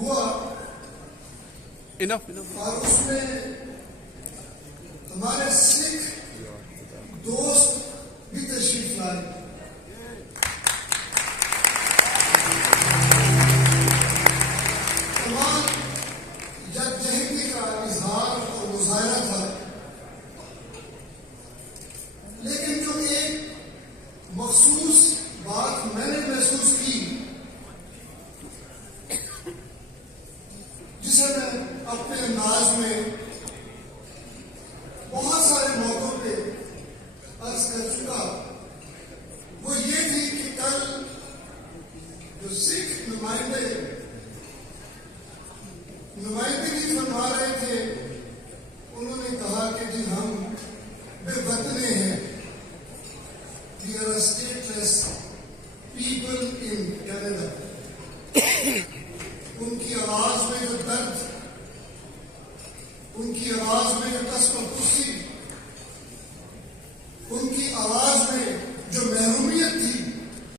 हुआ इनफ और उसमें हमारे सिख दोस्त भी तशरीफ लाए। तमाम जद्दोजहद का इजहार और मुजाहरा था, लेकिन जो एक मखसूस बात मैंने महसूस की, जिसे मैं अपने अंदाज में बहुत सारे मौकों पे अर्ज कर चुका, वो ये थी कि कल जो सिख नुमाइंदगी फरमा रहे थे, उन्होंने कहा कि जी हम बेवतने हैं, we are stateless people in Canada. उनकी आवाज में जो दर्द, उनकी आवाज में जो कसम खुशी